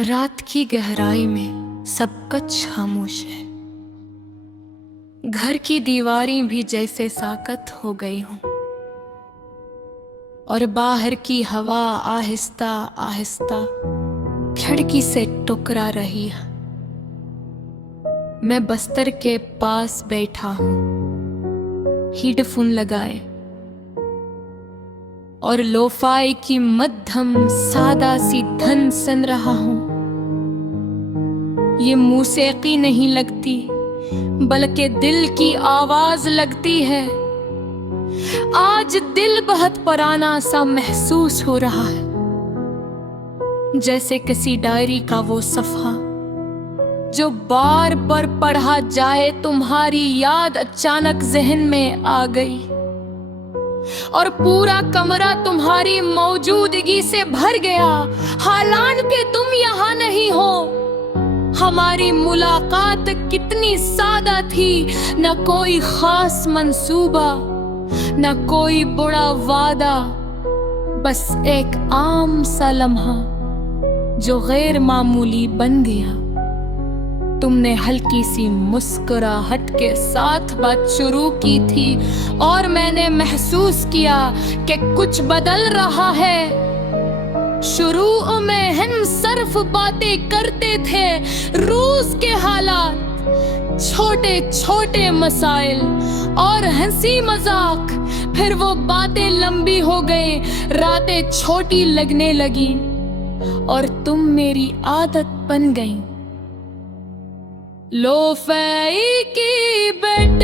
रात की गहराई में सब कुछ खामोश है। घर की दीवारें भी जैसे साकत हो गई हूं और बाहर की हवा आहिस्ता आहिस्ता खिड़की से टकरा रही है। मैं बस्तर के पास बैठा हूं, हेडफोन लगाए और लोफाई की मध्यम सादा सी धन सुन रहा हूं। ये मूसीकी नहीं लगती बल्कि दिल की आवाज लगती है। आज दिल बहुत पुराना सा महसूस हो रहा है, जैसे किसी डायरी का वो सफ़ा जो बार बार पढ़ा जाए। तुम्हारी याद अचानक जहन में आ गई और पूरा कमरा तुम्हारी मौजूदगी से भर गया। हालांकि तुम यहाँ नहीं हो। हमारी मुलाकात कितनी सादा थी, न कोई खास मंसूबा, न कोई बड़ा वादा, बस एक आम सा लम्हा जो गैर मामूली बन गया। तुमने हल्की सी मुस्कुराहट के साथ बात शुरू की थी और मैंने महसूस किया कि कुछ बदल रहा है। शुरू में हम सिर्फ बातें करते थे, रोज के हालात, छोटे छोटे मसाइल और हंसी मजाक। फिर वो बातें लंबी हो गई, रातें छोटी लगने लगी और तुम मेरी आदत बन गई। लोफाई की बेट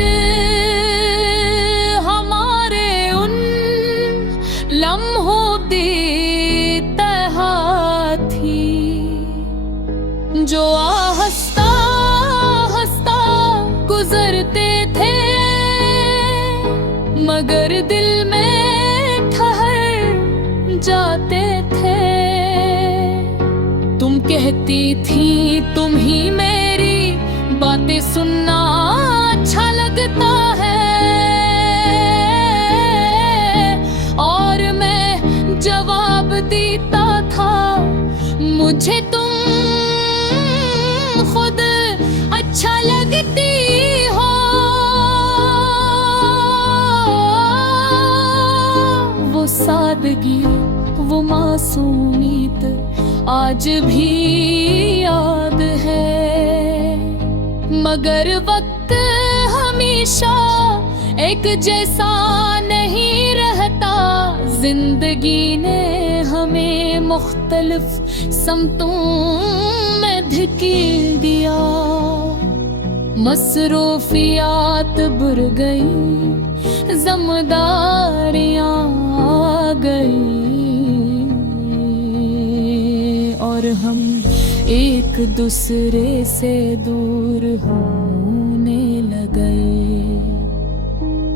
हमारे उन लम्हों की तरह थी जो आहिस्ता आहिस्ता गुजरते थे, मगर दिल में ठहर जाते थे। तुम कहती थी तुम ही मेरी बातें सुनना अच्छा लगता है और मैं जवाब देता था मुझे तुम खुद अच्छा लगती हो। वो सादगी, वो मासूमियत आज भी याद है, मगर वक्त हमेशा एक जैसा नहीं रहता। जिंदगी ने हमें मुख्तलिफ समतों में धकेल दिया। मसरूफियात बुर गई, जिम्मेदारियां आ गई और हम एक दूसरे से दूर होने लगे।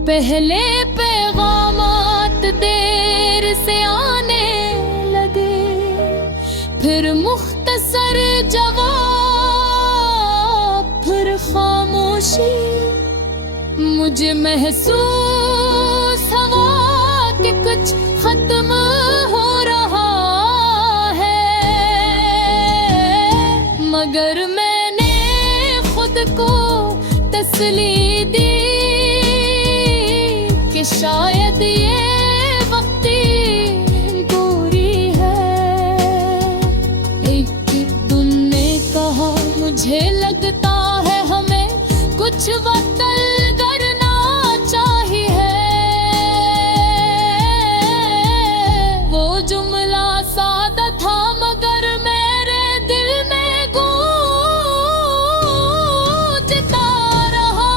पहले पैगामात देर से आने लगे, फिर मुख्तसर जवाब, फिर खामोशी। मुझे महसूस हुआ कि कुछ खत्म हो रहा है, मगर मैंने खुद को तसल्ली दी कि शायद ये वक्ती दूरी है। एक दिन ने कहा मुझे लगता है हमें कुछ वक्त करना चाहिए। वो जुमला सादा था मगर मेरे दिल में गूंजता रहा।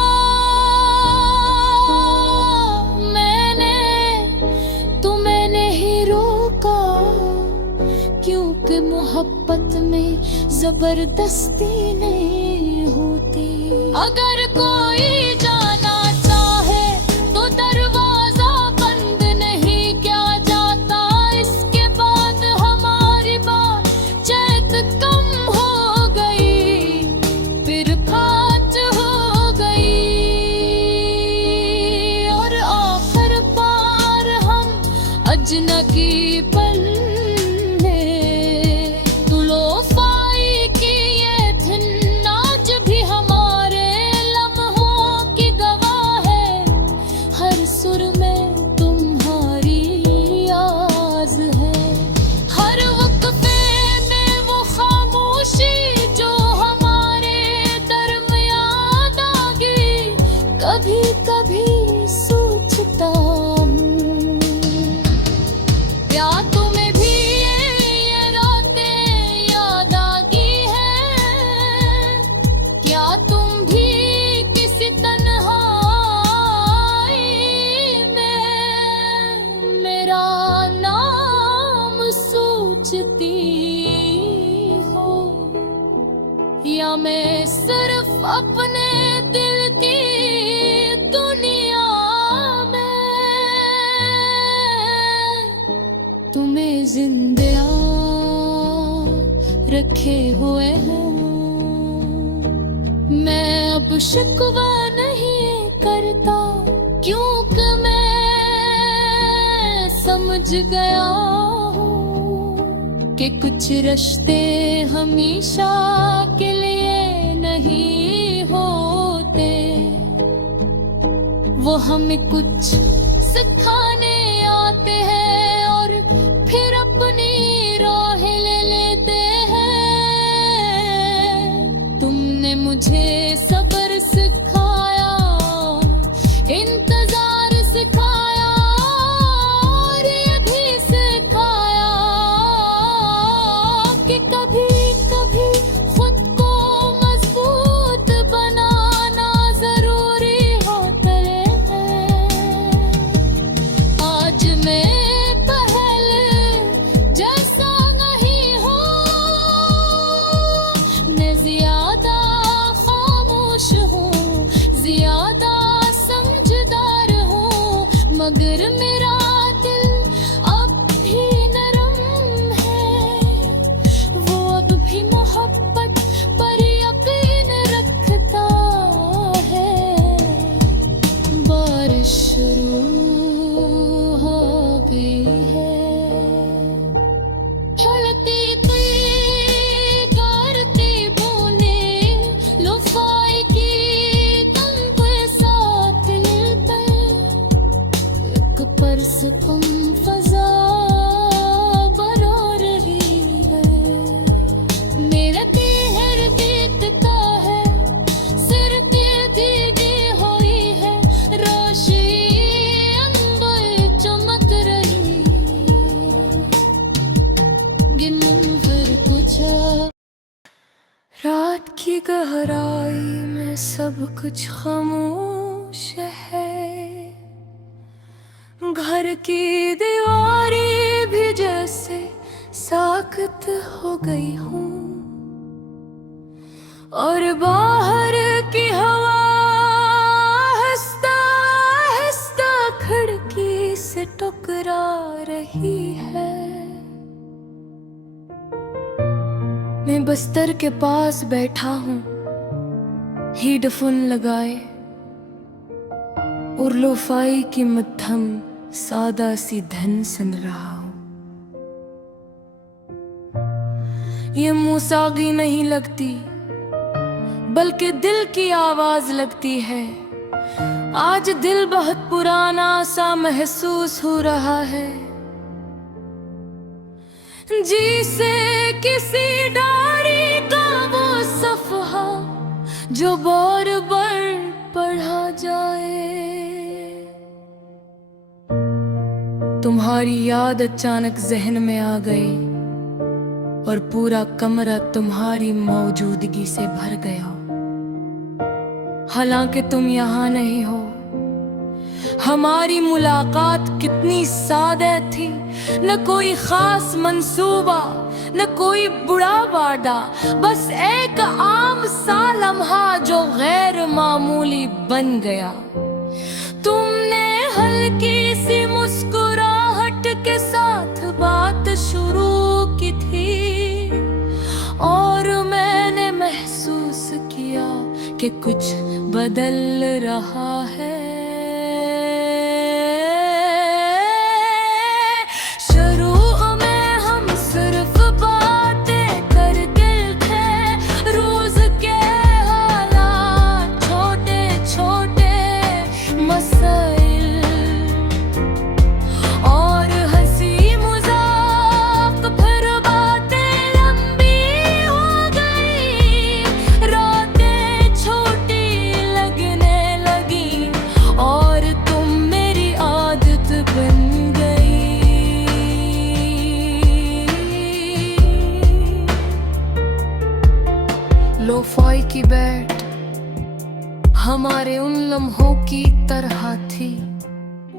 मैंने नहीं रोका क्योंकि मोहब्बत में जबरदस्ती नहीं होती। अगर कोई जाना चाहे तो दरवाजा बंद नहीं किया जाता। इसके बाद हमारी बातचीत कम हो गई, फिर बात हो गई और आखिर पार हम अजनबी पल्ले। तू लोफाई या मैं सिर्फ अपने दिल की दुनिया में तुम्हें जिंदा रखे हुए हूँ। मैं अब शिकवा नहीं करता क्योंकि मैं समझ गया हूँ कि कुछ रिश्ते हमेशा के लिए नहीं होते। वो हमें कुछ सिखाने आते हैं और फिर अपनी राह ले लेते हैं। तुमने मुझे सब्र सिखाया, इंतजार सिखाया और ये भी सिखाया कि कभी कभी खुद को मजबूत बनाना जरूरी होता है। आज मैं पहले जैसा नहीं हूँ, मैं ज्यादा खामोश हूँ, ज्यादा समझदार हूँ, मगर मेरा दिल अब भी नरम है। वो अब भी मोहब्बत पर यकीन रखता है। बारिश शुरू हो गई है, चलती थी करती बूंदें लोफाई की तुम के साथ मिलते। एक परसकम फजा बरो रही है, मेरा तेहर देखता है, सिर पे दीदी हुई है, रोशी अंबर चमक रही। गिनन फिर पूछा, रात की गहराई में सब कुछ खामोश है। घर की दीवारें भी जैसे साकत हो गई हूँ और बाहर की हवा हंसता हंसता खिड़की से टकरा रही है। मैं बिस्तर के पास बैठा हूँ, हेडफोन लगाए और लोफाई की मध्यम सादा सी धन सुन रहा हूँ। ये मूसागी नहीं लगती बल्कि दिल की आवाज लगती है। आज दिल बहुत पुराना सा महसूस हो रहा है, जिसे किसी डायरी का वो सफ़हा जो बार बार पढ़ा जाए। तुम्हारी याद अचानक जहन में आ गई और पूरा कमरा तुम्हारी मौजूदगी से भर गया। हालांकि तुम यहाँ नहीं हो, हमारी मुलाकात कितनी सादा थी। न कोई खास मंसूबा, न कोई बुरा वादा, बस एक आम सा लम्हा जो गैर मामूली बन गया। तुमने हल्की सी मुस्कुराहट के साथ बात शुरू की थी और मैंने महसूस किया कि कुछ बदल रहा है। लोफाई की बैट हमारे उन लम्हों की तरह थी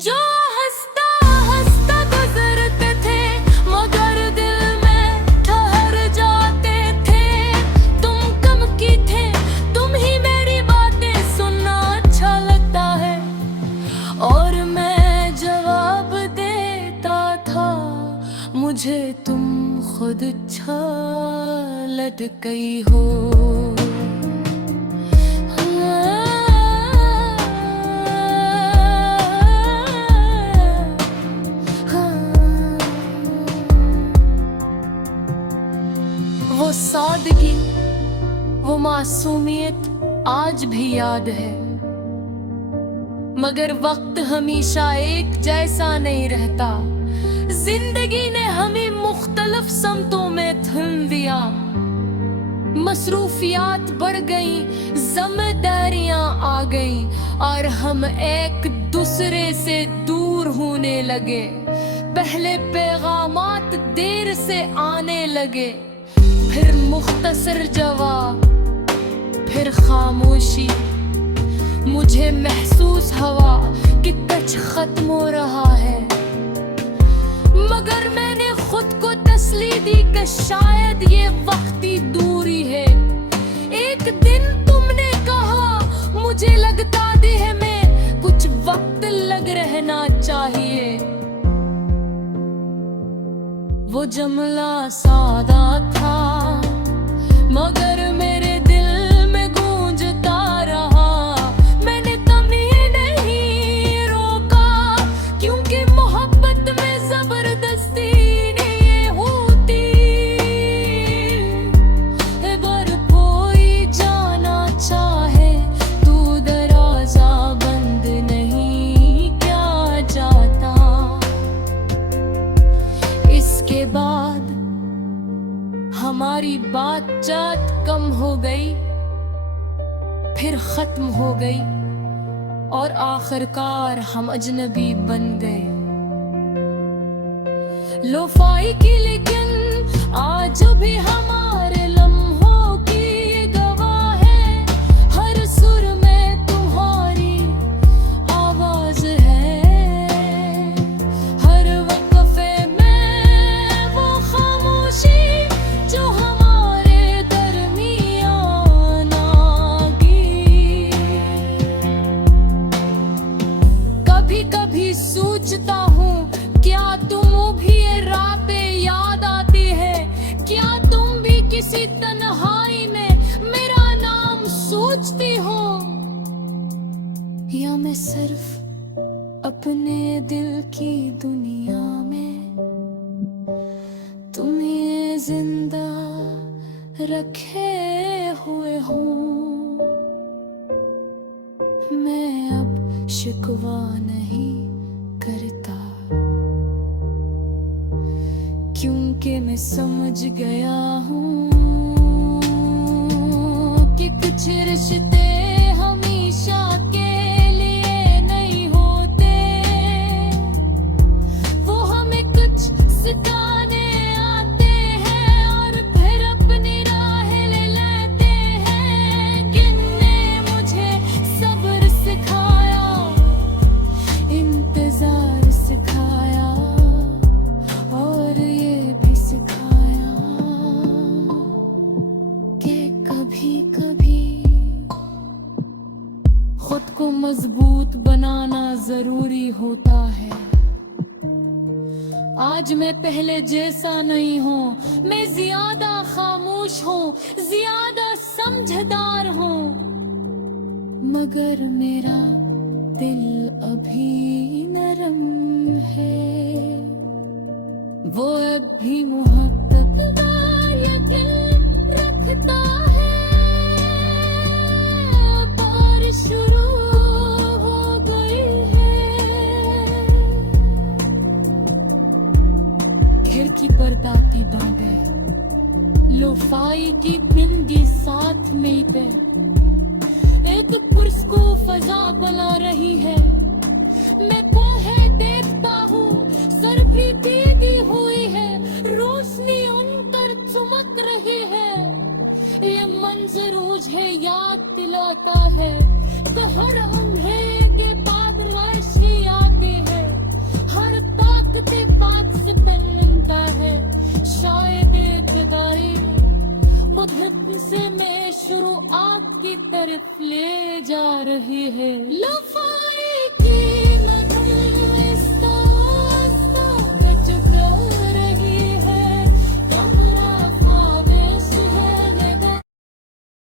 जो हंसता हंसता गुजरते थे, मगर दिल में ठहर जाते थे। तुम कम की गई हो। वो सादगी, वो मासूमियत आज भी याद है, मगर वक्त हमेशा एक जैसा नहीं रहता। जिंदगी ने हमें मुख्तलिफ समतों में थम दिया। मसरूफियात बढ़ गई, जिम्मेदारियां आ गई और हम एक दूसरे से दूर होने लगे। पहले पैगामात देर से आने लगे, फिर मुख्तसर जवाब, फिर खामोशी। मुझे महसूस हुआ कि टच खत्म हो रहा है, मगर मैंने खुद को तसल्ली दी कि शायद ये वक्ती दूरी है। एक दिन तुमने कहा मुझे लगता है में कुछ वक्त लग रहना चाहिए। वो जुमला सादा था, मगर मेरे दिल में गूंजता रहा। मैंने तमीज़ नहीं रोका, क्योंकि मोहब्बत में जबरदस्ती नहीं होती। अगर कोई जाना चाहे तो दरवाजा बंद नहीं किया जाता। इसके बाद हमारी बातचीत कम हो गई, फिर खत्म हो गई और आखिरकार हम अजनबी बन गए। लोफाई की लेकिन आज भी हमारे लम्हों की गवाह है। हर सुर में तुम्हारी आवाज है, हर वक़्फ़े में वो खामोशी जो हमारे दरमियान आगी। कभी कभी सोचता हूँ, क्या तुम भी ये रातें याद आती है? क्या तुम भी किसी तन्हाई में मेरा नाम सोचती हो? या मैं सिर्फ अपने दिल की दुनिया में तुम्हें जिंदा रखे हुए हूँ। मैं अब शिकवा नहीं करता, क्योंकि मैं समझ गया हूँ कि कुछ रिश्ते हमेशा के लिए नहीं होते। वो हमें कुछ सिखाने आते हैं और फिर अपनी राह ले लेते हैं। किन्ने मुझे सब्र सिखाया, इंतजार सिखाया और ये भी सिखाया कि कभी कभी खुद को मजबूत बनाना जरूरी होता है। आज मैं पहले जैसा नहीं हूँ, मैं ज्यादा खामोश हूँ, ज्यादा समझदार हूँ, मगर मेरा दिल अभी नरम है। वो अब भी मोहब्बत का यकीन रखता है। बारिश शुरू हो गई है, खिड़की पर दाती बांधे, लोफाई की पिंडी साथ में पे एक पुरुष को फजा बना रही है। मैं कोहे देखता हूँ, सर भी दीदी हुई है, रोशनी उन पर चमक रही है। ये मंजर मुझे याद दिलाता है तो हर अंधेरे के बाद रोशनी आती है, हर ताकते बात से बनता है। शायद एक गाड़ी मुझ से मैं शुरुआत की तरफ ले जा रही है।